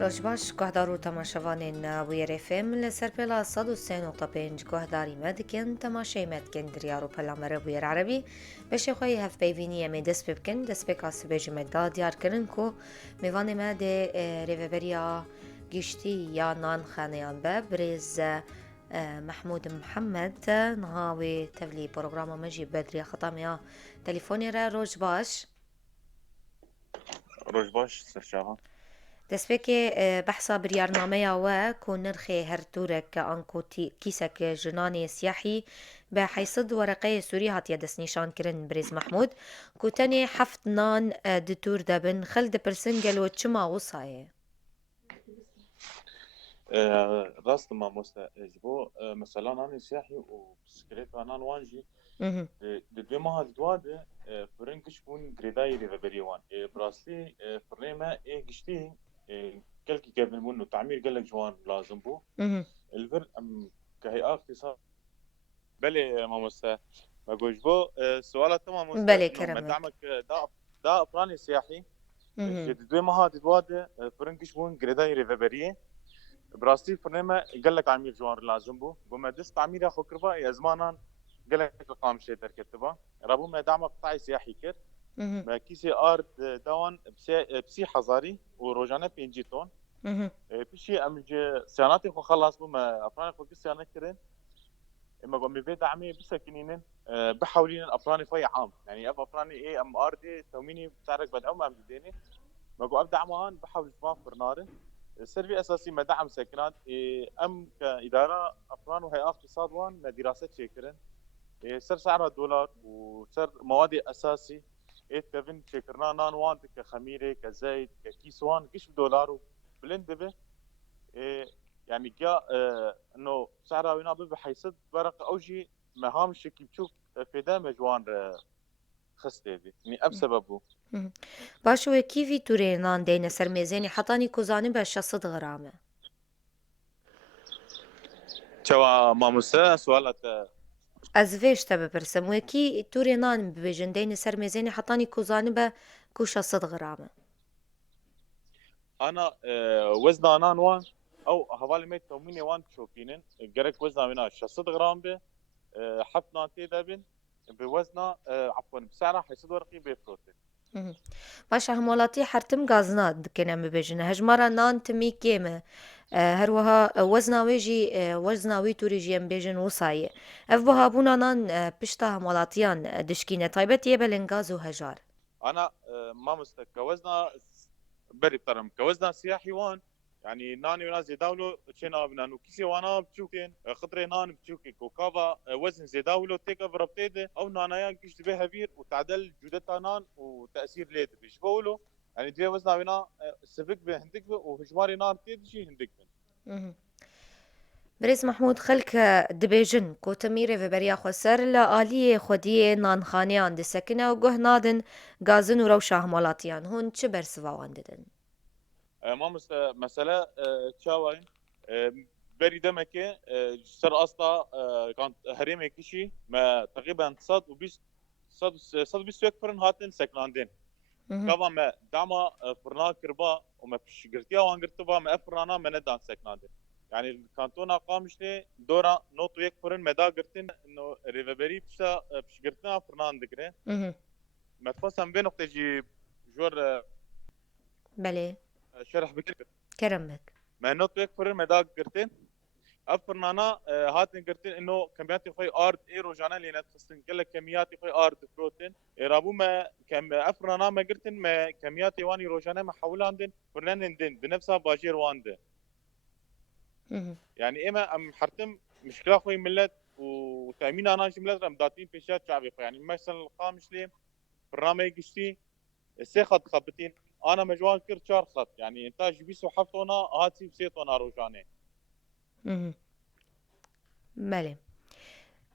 روش باش گهدارو تماشاوانین ویر افم لسر پلا 103.5 گهداری مدکن تماشای مدکن دریارو پلا مره ویر عربی بشه خواهی هف بیوینی امی دست ببکن دست بکاس بیجی مددا دیار کرن کو میوان مده ریوبریا گشتی یا نان خانیان به بریز محمود محمد نهاوی تبلی پروگرام مجی بدریا خطامیا تليفوني را روش باش روجباش سرچاوان دەستپێکێ بەحسا بریارنامەیەوە کۆ نرخێ هەر تورێک کە ئەنکۆ کیسێک ژنانێ سیاحی بە حیسد وەرەقەی سووری هاتیە دەستنیشانکردن برێز مەحمود کوتەنێ حەفت نان دتور دەبن خەل دەپرسن گەلۆ چما وسایە راست ما مستجبو مثلا أنا سياحي وسكريت أنا وانجي دوی ماه دواده فرنگش بون گریدای ریوبریوان براسلی فرنما گشتی کلکی که بون تعمیر گلک جوان لازم بو الفر كهي اقتصاد بله ما مست بقولش بو سؤال تمام مست بله كرمك مدعمك دا افراني سياحي دوی ماه دواده فرنگش بون گریدای ریوبریه براستی فرنما گلک تعمیر جوان لازم بو بما دست تعمیر اخو کربا زمانان قالك قام شيء تركتبه رابو ما دعم قطاع سياحي كر ما كيسي ارد دوان بسي حضاري وروجانا بينجيتون بشي امج سياناتي خو خلاص بما افراني خو سيانات كرين اما قوم بيد عمي بسكنين بحاولين الافراني في عام يعني افراني ايه ام اردي توميني بتعرك بدعم ام ديني ما قو ابدا عمان بحاول توفر نار السيرفي اساسي ما دعم سكنات ام كاداره افران وهي اقتصاد وان ما دراسات شكرن سر سعر الدولار وسر مواد اساسي كفن شكرنا نان وان كخميره كزيت ككيسوان كيش دولار بلند به يعني جاء انه سعرها وينا بحيصد برق اوجي مهام شكل تشوف فدا مجوان خسته دي يعني اب سببه باشو كيفي توري نان دين سر ميزاني حطاني كوزاني بشصد غرامه توا ما مسا سوالات از ویش تا بپرسم وکی توری نان ببیجن دین سر میزانی حطانی کوزانی به کوشا 100 غرامه انا وزن نان وان او حوالي 180 وان تشوفينن جرك وزن منها 600 غرام به حطنا تيدبن بوزنها عفوا بسعرها حيصير ورقي بفروتين باشه همولاتی حرتم گازنا دکنم ببیجن هجمارا نان تمی کیمه هر وها وزناوی توری جیم بیجن وصایه اف بها بونا نان پشتا همولاتیان دشکینه تایبت یه بلنگاز و هجار انا ما مستك وزنها بري بترم كوزنها سياحي وان يعني ناني وناس يداولو تشينا بنانو كيسي وانا بتشوكين خطري نان بتشوكي كوكافا وزن زيداولو تيكا بربتيده او نانايان كيش تبيها بير وتعدل جودتها نان وتاثير ليد بيشبولو يعني دي وزنها بنا سفك بهندك وهجماري نان تيدشي هندك بريس محمود خلك دبيجن كو تميري في بريا خسر لآلية خودية نانخانيان دي سكنة وگه نادن غازن وروشا همولاتيان هون چه برسواوان ددن؟ ما مسألة تشاوين بري دمكة سر أصلا كانت هريمة كشي ما تقريبا صد بيس يكفرن هاتن سكناندين كابا ما دعما فرنا كربا وما فيش قرتيا وان قرتبا ما افرنا ما ندان سكناندين يعني الكانتونا قامشتي دورا نوتو يكفرن مدا قرتن انه ريفبري بش قرتنا فرنان دكري ما تفصل بين نقطة جي جور بله شرح بكر كرمك ما نوتو يكفرن مدا قرتن افرنانا هاتن قرتن انه كمياتي خوي ارد ايرو جانا لينا تخصن قال كمياتي خوي ارد بروتين رابو ما كم افرنانا ما قرتن ما كمياتي واني روجانا ما حول عندن فرنان دين بنفسها باجير وانده يعني اما ام حرتم مشكله خوي ملت وتامين انا ملت رم داتين بيشات شعبي يعني مثلا القامش لي برنامج قشتي السيخط خبتين انا مجوال كر شار خط يعني انتاج بيسو حفتونا هاتي بسيطونا روجاني بله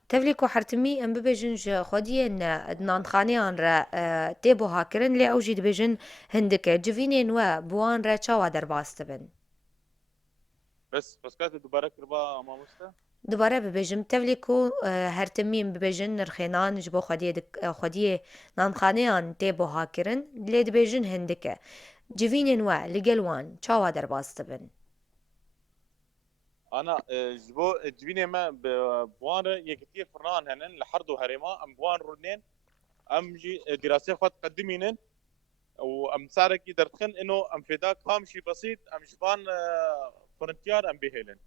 تفليكو حرتمي ام ببجن خودي ان نانخانيان را تيبو هاكرن لي اوجي دبجن هندك جفينين و بوان را چاوا درباستبن بس كانت دوباره كربا ما مستا دوباره ببیجم تفلیکو هر تمیم ببیجن نرخینان جبو خودی نانخانه آن تی بو هاکرن لید ببیجن هندکه جوینین و لگلوان چاوا در باست بن. انا جبو جبيني ما بوان يكتي فرنان هنن لحرد هريما ام بوان رنين ام جي دراسه خد قدمينن وام سارك درتخن انه ام فداك هامشي بسيط ام جبان فرنتيار ام بهيلن.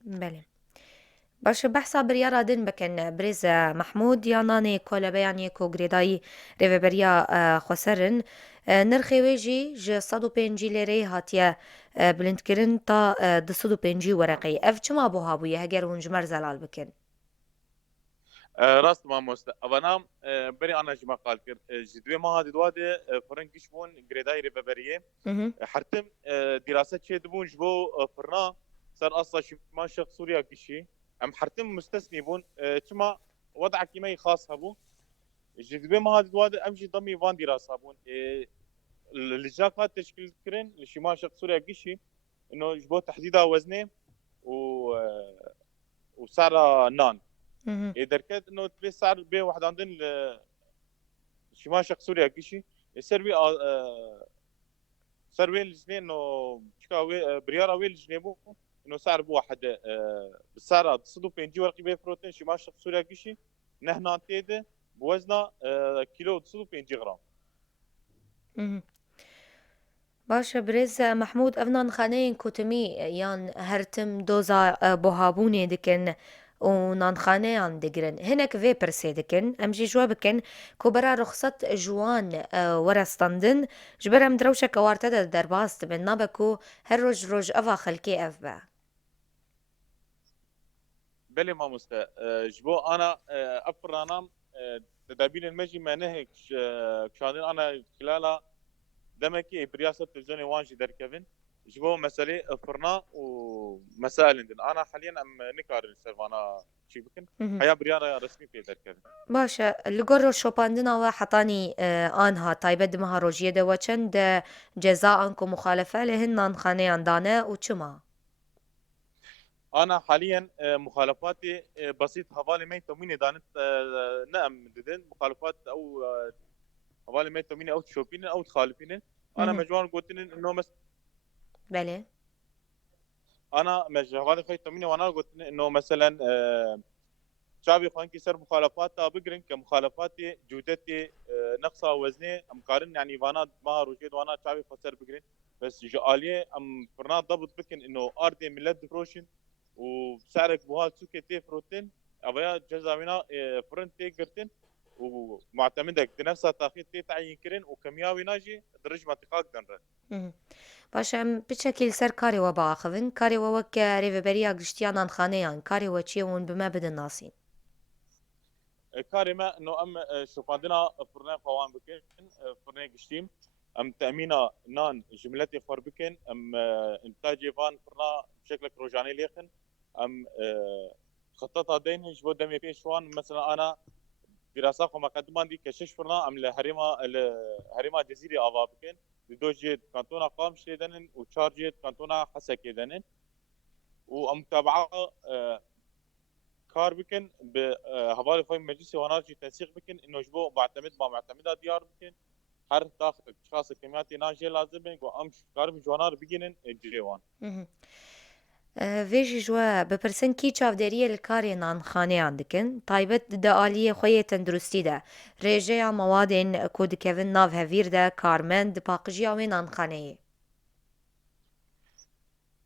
بله. باشه بحثا بریارا دن بکن بریز محمود یانانی کولبه یعنی کو گریدایی ریوبریا خسرن نرخی ویجی ج 105 لیره هاتیه بلند کرن تا 205 ورقی اف چما بو هابویه هگر ونجمر زلال بکن راست ما مست ابنام بري انا جما قال كر جدوي ما هاد دواد فرنكش بون جريداي ريبريه حرتم دراسه شي دبون جبو فرنا صار اصلا شي ما شخص سوريا كشي ام حرتم مستثني بون كما وضع كيمي خاص هبو جدوي ما هاد دواد امشي ضمي فان دراسه بون الجاكات تشكيل كرين لشي ما شخص سوريا كشي انه جبو تحديدا وزنه وسعر نان دركت انه تبي سعر بي واحد عندن شمال سوريا كشي السربي سروي الاثنين انه شكاوي بريارا ويل جنبو انه سعر بواحد بالسعر تصدو بينجي ورقي بي بروتين شمال سوريا كشي نحن تيده بوزنه كيلو تصدو بينجي غرام. باشه بریز محمود افنان خانه کتمی یان هرتم دوزا بوهابونی دکن و نانخانه آن دگرن هنک وی پرسه دکن امجی جوا بکن کو برا رخصت جوان ورستاندن جبرم دروشه کوارته در باست بن نابکو هر روج افا خلکی اف با بلي ما مست جبو انا افرانام تدابين المجي ما نهك شادين انا خلال دمكي برياسه تلفزيوني وانجي در كيفن جبو مسألة فرنا ومسائل عندنا انا حاليا ام نكار سيرفانا شي بكن حيا بريانا رسمي في در كيفن باشه لگور شوپاندنا و حطانی آنها تایبد مها روجیه ده و چند جزاء انکو مخالفه لهن نانخانه اندانه و چما انا حاليا مخالفاتي بسيط حوالي 180 دانت نعم ددن مخالفات او حوالي 180 او تشوبين او تخالفين انا مجوان قلت انه بله انا مجوان خي 80 وانا قلت انه مثلا شعبي خوانكي سر مخالفات بقرن كمخالفاتي جودتي نقصها وزني مقارن يعني فانا ما روجيت وانا شعبي خسر بقرن بس جاليه ام فرنا ضبط بكن انه اردي ملد فروشن وسعرك بوها سوكي تي فروتين ابيا جزاوينا فرنتي قرتين ومعتمدك بنفسها تاخير تي تعين كرين وكمياوي ناجي درج ما تقاق دنره باشه بشكل سر کاری و باخذن کاری و وک ریوبریا گشتیانان خانه یان کاری و چیون بما بدن ناسین كاري ما انه ام شوفاندنا فرنا فوان بكن فرنا قشتيم ام تامينا نان جملتي خور بكن ام انتاجي فان فرنا بشكل روجاني ليخن ام خططها دين جبو دمي في شوان مثلا انا دراسات مقدمان دي كشش فرنا ام لهريما جزيري افا بكن دو جيت كانتونا قام شيدنن وشار جيت كانتونا حسكي دنن وام تابعه کار بکن به حوالی خوی مجلس واناجی تنسیق بکن انه جبو معتمد ما معتمده دیار بکن هر داخل اشخاص کمیاتی ناجی لازمه و ام کار جوانار بگینن جوان ویجی جوا بپرسن کی چاودری الکاری نان خانه اندکن تایبت ده آلیه خوی تندرستی ده ریجه یا موادین کود کوین ناو هفیر ده کارمند پاقجی آوی نان خانه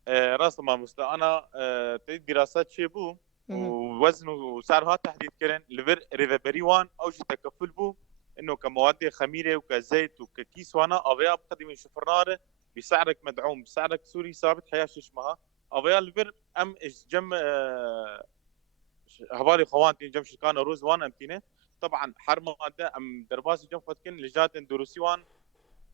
راست ما مستا انا تريد دراسات شي بو ووزن وسعرها تحديد كرن لفر ريفبري وان او شي تكفل بو انه كمواد خميره وكزيت وككيس وانا اويا بقدم شفرناره بسعرك مدعوم بسعرك سوري ثابت حياه ششمها اويا لفر ام جم هوالي خوانتي جم كان روز وان امتينه طبعا حرم ماده ام درباسي جم فتكن لجات دروسي وان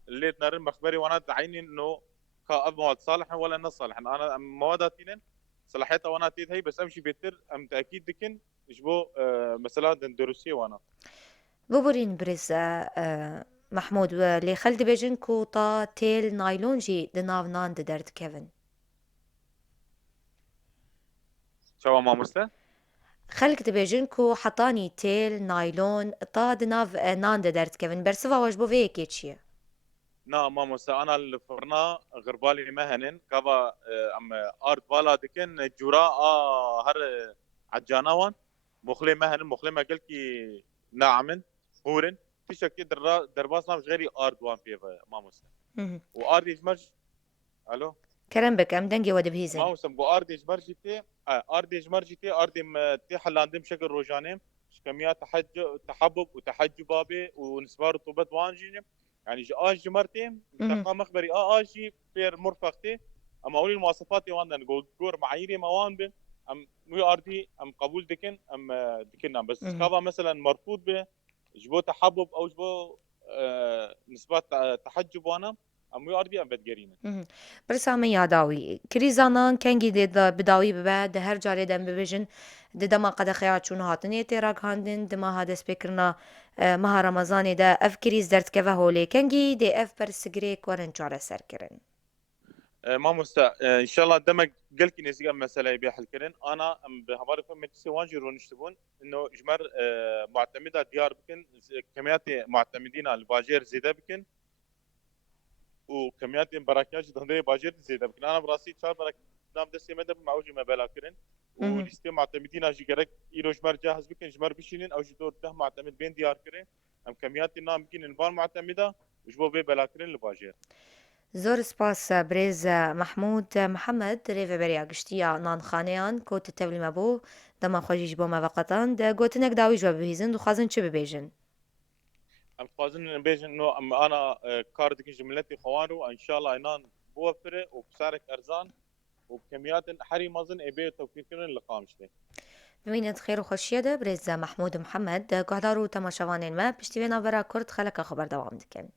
اللي نرن مخبري وانا تعيني انه كأب مواد صالح ولا نص صالح انا مواداتين صلاحيتها وانا تيد هي بس امشي بيتر ام تاكيد دكن جبو مثلا دروسيه وانا ببرين برز محمود لي خلد بيجن كوطا تيل نايلون جي دناف نان درد كيفن شو ما مسته خلك دبيجن كو حطاني تيل نايلون طاد ناف نان درت كevin برسفا واش بو في كيتشي. نا ماموسا انا الفرنا غربالي مهنن كافا ام ارت بالا دكن جورا هر عجاناوان مخلي مهنن مخلي ما قلكي ناعمن هورن تشكي درباس نام غيري ارت وان بيفا ماموسا وارت يجمج الو كرم بك ام دنجي ود بهيزن. ماموسا بو ارت يجمر جيتي ارت يجمر جيتي ارت تي حلاندم بشكل روجاني كميات تحبب وتحجب بابي ونسبار رطوبة وانجي يعني اجي مرتين تقام مخبري اجي بير مرفقتي اما اولي المواصفات وانا نقول دكتور معاييري موان بن ام وي ار دي ام قبول دكن ام دكنا بس كافا مثلا مرفوض به جبو تحبب او جبو نسبات تحجب وانا ام وي ار دي ام بدقرينا برسامي ياداوي كريزانان كنجي دي بداوي ببا ده هر جاري دم ببجن ده دما قد خيات شون هاتني تيراك هاندن دما هذا سبيكرنا مها رمضاني ده اف كريز درت كفا هولي كنجي دي اف برسجريك ورن جارة سركرن. ما مستا ان شاء الله دمك قلت نسيق مسألة يبيع الكرين انا بهبار فم تسوانجي رونشتبون انه اجمر معتمده ديار بكن كميات معتمدين على الباجير زياده بكن وكميات براكاج دهندي باجير زياده بكن انا براسي صار براك نام دسي مدب معوجي ما بلا كرين ولستي معتمدين اجي قرك ايرو جمر جاهز بكن جمر بشينين او جدور ده معتمد بين ديار كرين ام كميات نام بكن انفان معتمده وجبو بي بلا كرين الباجير. زور سپاس بريز محمود محمد ريفي بريا گشتیا نان خانیان کو تتبلی مبو دما خوشیش با موقتان ده گوتنک داوی جو بهیزن دو خازن چه ببیجن. ام خوازن بيجن انه انا كاردك جملتي خوانو ان شاء الله انان بوفره وبسعرك ارزان وبكميات حري مازن ابي توفير كرن لقامشتي. ببینید خیر و خوشیه ده بريز محمود محمد گهدارو تماشاوانین ما پشتیوینا برا کرد خلق خبر دوام دکن.